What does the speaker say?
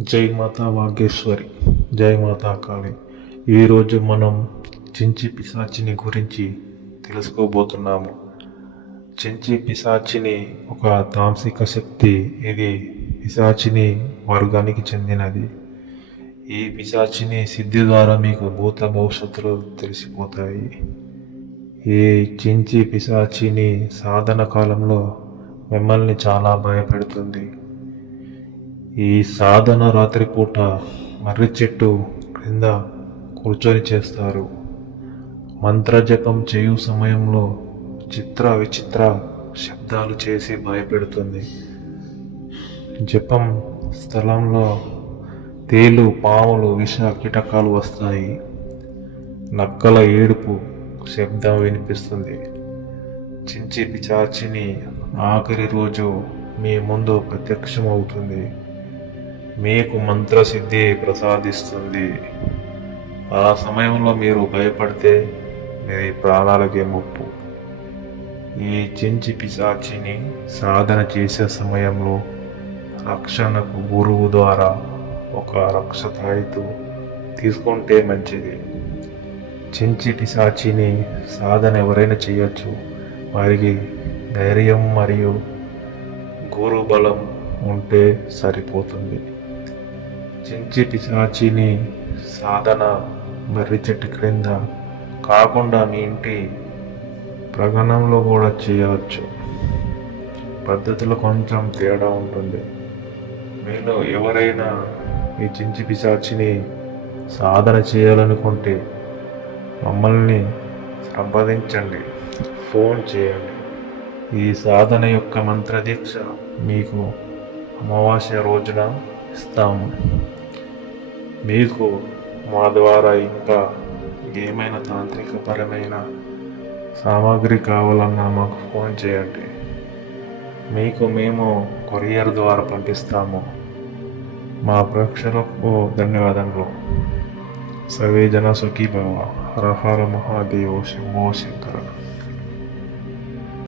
జై మాతా వాగేశ్వరి జై మాతా కాళి ఈరోజు మనం చించి పిశాచిని గురించి తెలుసుకోబోతున్నాము. చించి పిశాచిని ఒక తాంసిక శక్తి ఇది పిశాచిని వర్గానికి చెందినది. ఈ పిశాచిని సిద్ధి ద్వారా మీకు భూత భవిష్యత్తులు తెలిసిపోతాయి. ఈ చించి పిశాచిని సాధన కాలంలో మిమ్మల్ని చాలా భయపెడుతుంది. ఈ సాధన రాత్రిపూట మర్రి చెట్టు క్రింద కూర్చొని చేస్తారు. మంత్రజపం చేయు సమయంలో చిత్ర విచిత్ర శబ్దాలు చేసి భయపెడుతుంది. జపం స్థలంలో తేలు పాములు విష కీటకాలు వస్తాయి. నక్కల ఏడుపు శబ్దం వినిపిస్తుంది. చించి పిచాచిని ఆఖరి రోజు మీ ముందు ప్రత్యక్షమవుతుంది. మీకు మంత్రసిద్ధి ప్రసాదిస్తుంది. ఆ సమయంలో మీరు భయపడితే మీ ప్రాణాలకే ముప్పు. ఈ చెంచి పిశాచిని సాధన చేసే సమయంలో రక్షణకు గురువు ద్వారా ఒక రక్షతాయితు తీసుకుంటే మంచిది. చెంచి పిశాచిని సాధన ఎవరైనా చేయొచ్చు. వారికి ధైర్యం మరియు గురు బలం ఉంటే సరిపోతుంది. చించి పిశాచిని సాధన మర్రి చెట్టు క్రింద కాకుండా మీ ఇంటి ప్రగణంలో కూడా చేయవచ్చు. పద్ధతిలో కొంచెం తేడా ఉంటుంది. మీలో ఎవరైనా ఈ చించి పిశాచిని సాధన చేయాలనుకుంటే మమ్మల్ని సంప్రదించండి. ఫోన్ చేయండి. ఈ సాధన యొక్క మంత్రదీక్ష మీకు అమావాస్య రోజున ఇస్తాము. మీకు మా ద్వారా ఇంకా ఏమైనా తాంత్రిక పరమైన సామాగ్రి కావాలన్నా మాకు ఫోన్ చేయండి. మీకు మేము కొరియర్ ద్వారా పంపిస్తాము. మా ప్రేక్షకులకు ధన్యవాదములు. సర్వే జన సుఖీ భవ హర హర మహాదేవ శివో శంకర.